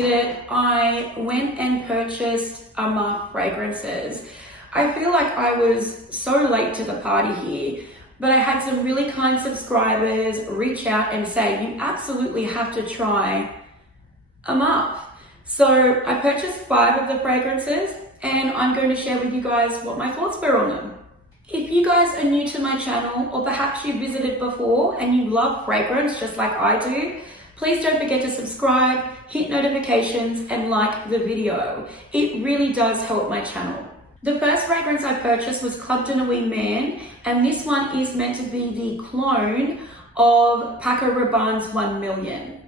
did it. I went and purchased Armaf Fragrances. I feel like I was so late to the party here, but I had some really kind subscribers reach out and say, you absolutely have to try Armaf. So I purchased 5 of the fragrances and I'm going to share with you guys what my thoughts were on them. If you guys are new to my channel, or perhaps you visited before and you love fragrance just like I do, please don't forget to subscribe, hit notifications and like the video. It really does help my channel. The first fragrance I purchased was Club De Nuit Man, and this one is meant to be the clone of Paco Rabanne's 1 Million.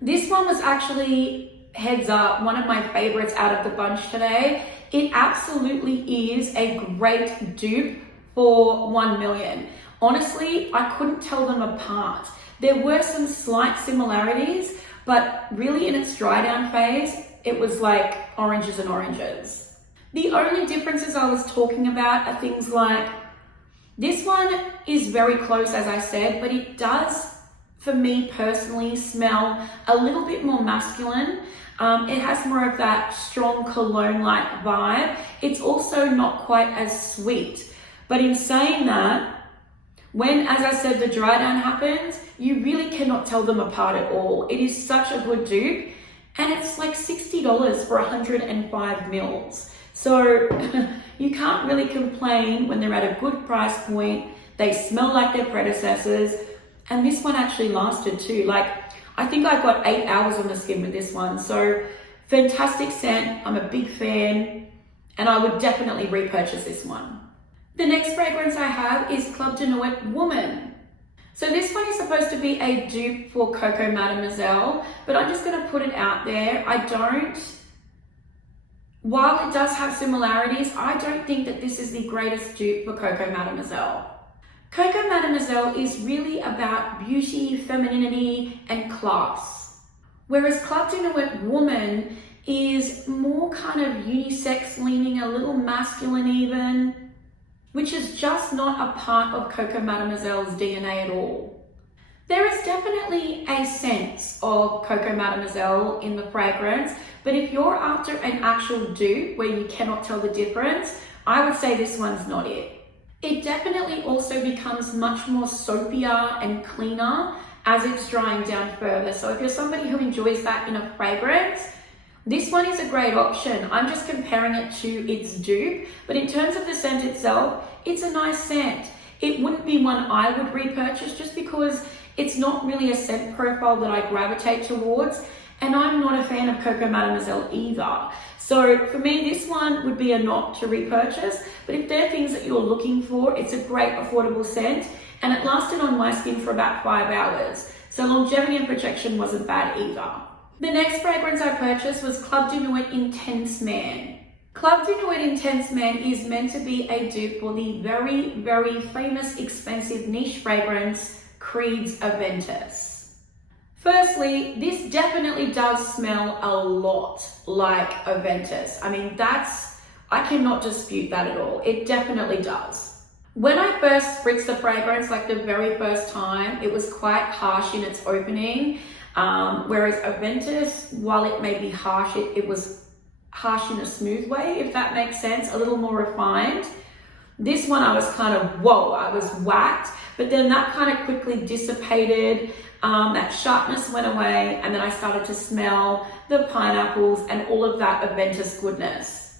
This one was actually, heads up, one of my favorites out of the bunch today. It absolutely is a great dupe for 1 Million. Honestly, I couldn't tell them apart. There were some slight similarities, but really in its dry down phase, it was like oranges and oranges. The only differences I was talking about are things like, this one is very close, as I said, but it does, for me personally, smell a little bit more masculine. It has more of that strong cologne-like vibe. It's also not quite as sweet. But in saying that, when, as I said, the dry down happens, you really cannot tell them apart at all. It is such a good dupe, and it's like $60 for 105 mils. So you can't really complain when they're at a good price point. They smell like their predecessors, and this one actually lasted too. Like, I think I got 8 hours on the skin with this one. So fantastic scent. I'm a big fan, and I would definitely repurchase this one. The next fragrance I have is Club De Nuit Woman. So this one is supposed to be a dupe for Coco Mademoiselle, but I'm just going to put it out there. While it does have similarities, I don't think that this is the greatest dupe for Coco Mademoiselle. Coco Mademoiselle is really about beauty, femininity, and class. Whereas Club De Nuit Woman is more kind of unisex leaning, a little masculine even, which is just not a part of Coco Mademoiselle's DNA at all. There is definitely a sense of Coco Mademoiselle in the fragrance, but if you're after an actual dupe where you cannot tell the difference, I would say this one's not it. It definitely also becomes much more soapier and cleaner as it's drying down further. So if you're somebody who enjoys that in a fragrance, this one is a great option. I'm just comparing it to its dupe, but in terms of the scent itself, it's a nice scent. It wouldn't be one I would repurchase just because it's not really a scent profile that I gravitate towards, and I'm not a fan of Coco Mademoiselle either. So for me, this one would be a not to repurchase, but if there are things that you're looking for, it's a great affordable scent, and it lasted on my skin for about 5 hours. So longevity and protection wasn't bad either. The next fragrance I purchased was Club De Nuit Intense Man. Club De Nuit Intense Man is meant to be a dupe for the very, very famous, expensive niche fragrance, Creed's Aventus. Firstly, this definitely does smell a lot like Aventus. I mean, I cannot dispute that at all. It definitely does. When I first spritzed the fragrance, like the very first time, it was quite harsh in its opening. Whereas Aventus, while it may be harsh, it was harsh in a smooth way, if that makes sense, a little more refined. This one I was kind of, whoa, I was whacked, but then that kind of quickly dissipated, that sharpness went away, and then I started to smell the pineapples and all of that Aventus goodness.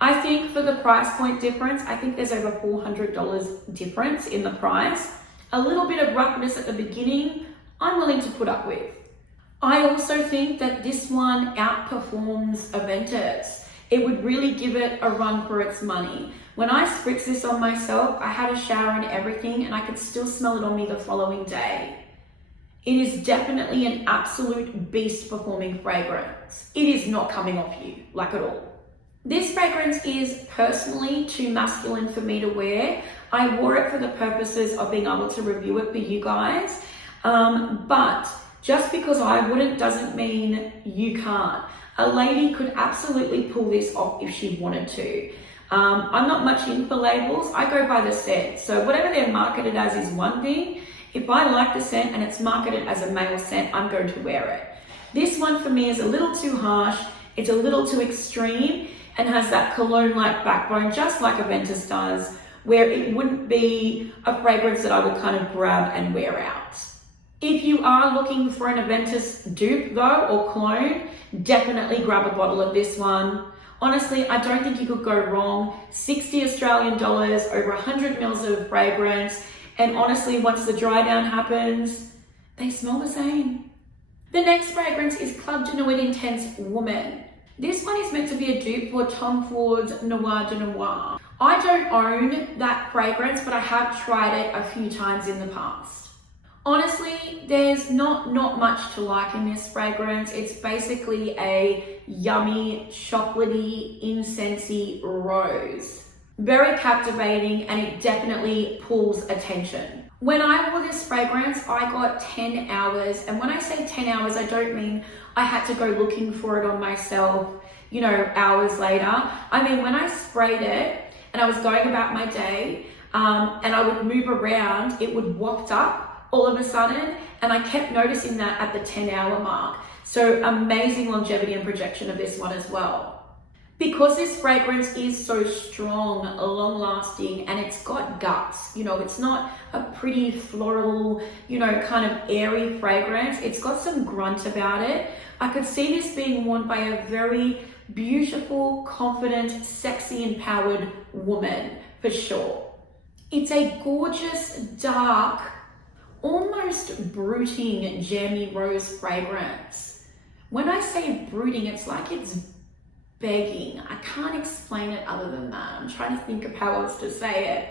I think for the price point difference, I think there's over $400 difference in the price. A little bit of roughness at the beginning, I'm willing to put up with. I also think that this one outperforms Aventus. It would really give it a run for its money. When I spritzed this on myself, I had a shower and everything, and I could still smell it on me the following day. It is definitely an absolute beast performing fragrance. It is not coming off you, like at all. This fragrance is personally too masculine for me to wear. I wore it for the purposes of being able to review it for you guys. But just because I wouldn't doesn't mean you can't. A lady could absolutely pull this off if she wanted to. I'm not much in for labels. I go by the scent. So whatever they're marketed as is one thing. If I like the scent and it's marketed as a male scent, I'm going to wear it. This one for me is a little too harsh, it's a little too extreme, and has that cologne-like backbone, just like Aventus does, where it wouldn't be a fragrance that I would kind of grab and wear out. If you are looking for an Aventus dupe though, or clone, definitely grab a bottle of this one. Honestly, I don't think you could go wrong. 60 Australian dollars, over 100 mils of fragrance, and honestly, once the dry down happens, they smell the same. The next fragrance is Club De Nuit Intense Woman. This one is meant to be a dupe for Tom Ford's Noir de Noir. I don't own that fragrance, but I have tried it a few times in the past. Honestly, there's not much to like in this fragrance. It's basically a yummy, chocolatey, incensey rose. Very captivating, and it definitely pulls attention. When I wore this fragrance, I got 10 hours. And when I say 10 hours, I don't mean I had to go looking for it on myself, you know, hours later. I mean, when I sprayed it and I was going about my day and I would move around, it would waft up all of a sudden. And I kept noticing that at the 10-hour mark. So amazing longevity and projection of this one as well. Because this fragrance is so strong, long lasting, and it's got guts, you know, it's not a pretty floral, you know, kind of airy fragrance. It's got some grunt about it. I could see this being worn by a very beautiful, confident, sexy, empowered woman for sure. It's a gorgeous, dark, almost brooding, jammy rose fragrance. When I say brooding, it's like it's begging. I can't explain it other than that. I'm trying to think of how else to say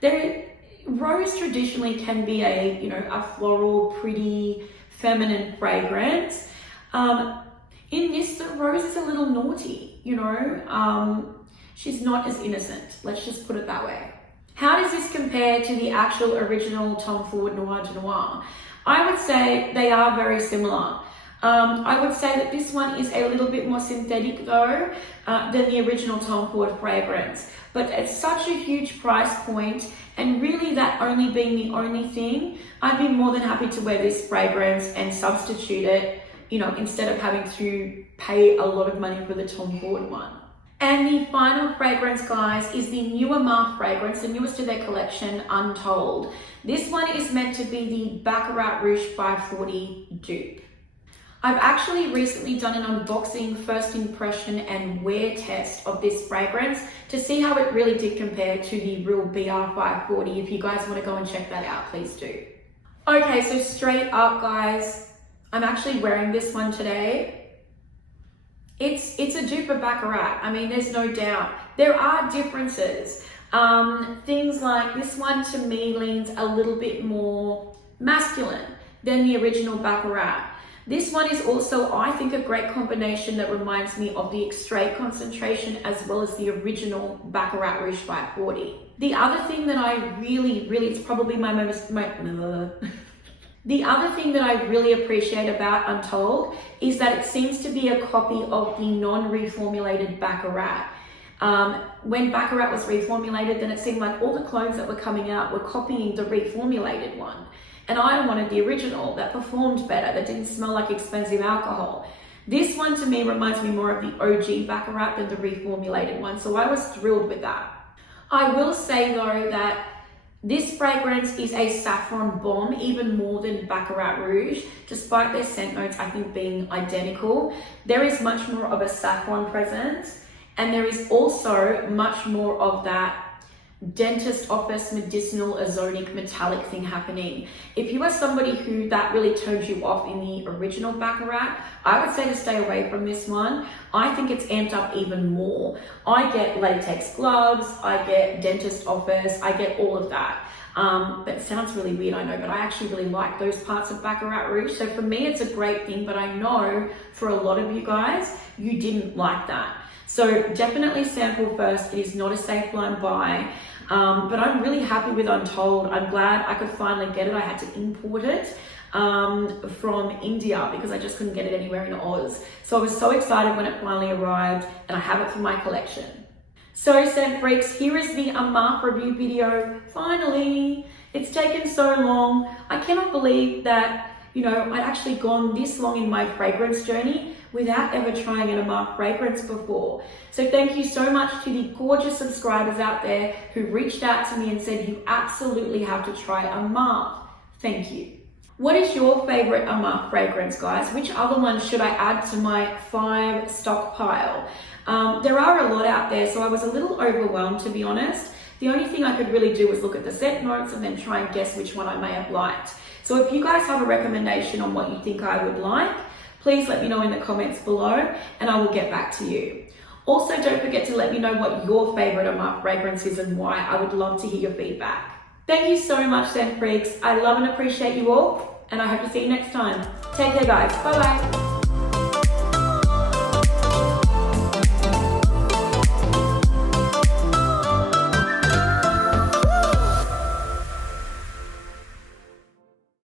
it. Rose traditionally can be a, you know, a floral, pretty, feminine fragrance. In this, the rose is a little naughty, you know. She's not as innocent. Let's just put it that way. How does this compare to the actual original Tom Ford Noir de Noir? I would say they are very similar. I would say that this one is a little bit more synthetic though than the original Tom Ford fragrance, but at such a huge price point, and really that only being the only thing, I'd be more than happy to wear this fragrance and substitute it, you know, instead of having to pay a lot of money for the Tom Ford one. And the final fragrance, guys, is the new Armaf fragrance, the newest to their collection, Untold. This one is meant to be the Baccarat Rouge 540 dupe. I've actually recently done an unboxing, first impression and wear test of this fragrance to see how it really did compare to the real BR540. If you guys want to go and check that out, please do. Okay, so straight up, guys, I'm actually wearing this one today. It's a dupe of Baccarat. I mean, there's no doubt. There are differences. Things like this one to me leans a little bit more masculine than the original Baccarat. This one is also, I think, a great combination that reminds me of the Extrait concentration as well as the original Baccarat Rouge 540. The other thing that I really, it's probably the other thing that I really appreciate about Untold is that it seems to be a copy of the non-reformulated Baccarat. When Baccarat was reformulated, then it seemed like all the clones that were coming out were copying the reformulated one. And I wanted the original that performed better, that didn't smell like expensive alcohol. This one to me reminds me more of the OG Baccarat than the reformulated one, so I was thrilled with that. I will say though that this fragrance is a saffron bomb, even more than Baccarat Rouge. Despite their scent notes, I think, being identical, there is much more of a saffron presence, and there is also much more of that dentist office medicinal ozonic metallic thing happening. If you are somebody who that really turns you off in the original Baccarat, I would say to stay away from this one. I think it's amped up even more. I get latex gloves, I get dentist office, I get all of that. That sounds really weird, I know, but I actually really like those parts of Baccarat Rouge. So for me, it's a great thing, but I know for a lot of you guys, you didn't like that. So definitely sample first. It is not a safe blind buy. But I'm really happy with Untold. I'm glad I could finally get it. I had to import it from India because I just couldn't get it anywhere in Oz. So I was so excited when it finally arrived, and I have it for my collection. So scent freaks, here is the Armaf review video. Finally, it's taken so long. I cannot believe that, you know, I'd actually gone this long in my fragrance journey without ever trying an Armaf fragrance before. So thank you so much to the gorgeous subscribers out there who reached out to me and said you absolutely have to try Armaf. Thank you. What is your favorite Armaf fragrance, guys? Which other ones should I add to my 5 stockpile? There are a lot out there, so I was a little overwhelmed, to be honest. The only thing I could really do was look at the scent notes and then try and guess which one I may have liked. So if you guys have a recommendation on what you think I would like, please let me know in the comments below and I will get back to you. Also, don't forget to let me know what your favorite Armaf fragrance is and why. I would love to hear your feedback. Thank you so much, scent freaks. I love and appreciate you all, and I hope to see you next time. Take care, guys. Bye-bye.